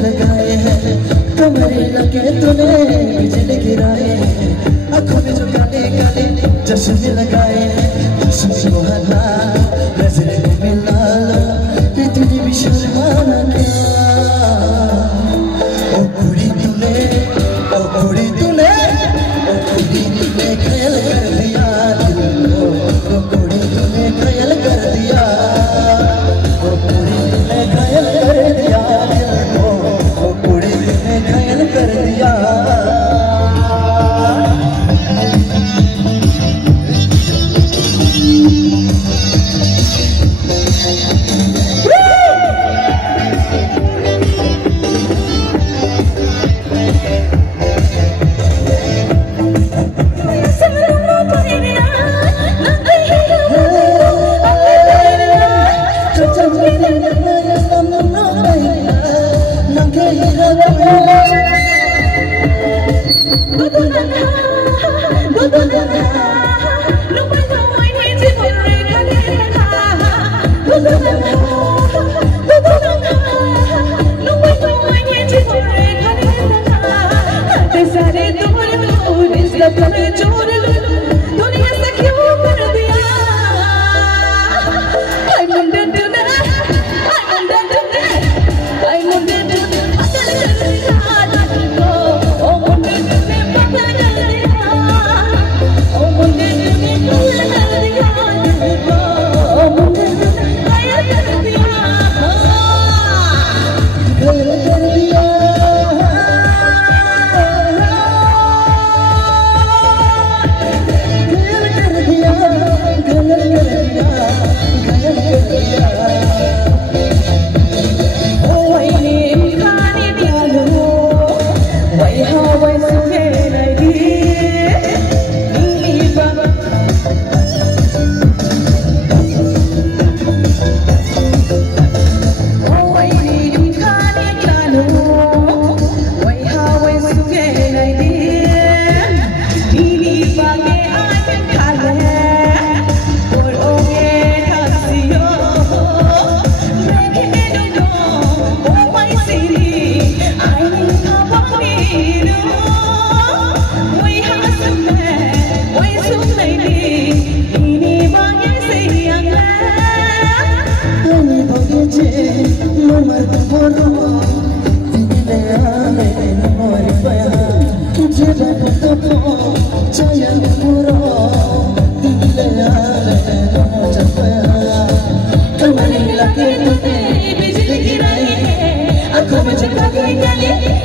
लगाए हैं, कमरे लगे तूने बिजली गिराए हैं, आँखों में जो काले काले चश्मे लगाए हैं, चश्मे को हटा नजरे में मिला लो, इतनी भी शर्माना क्या। ओ कुड़ी तूने घायल कर दिया दिल को, ओ कुड़ी तूने घायल कर दिया, ओ कुड़ी तूने घायल कर दिया दिल को, ओ कुड़ी तूने घायल कर दिया।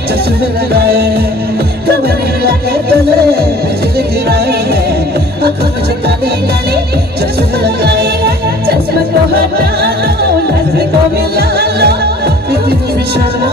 चश्मे लगाए कमरे लगे तूने बिजली गिराई है, आँखों में जो काले काले चश्मे लगाए हैं, चश्मे को हटा लो नजर को मिला लो, इतनी भी शर्मा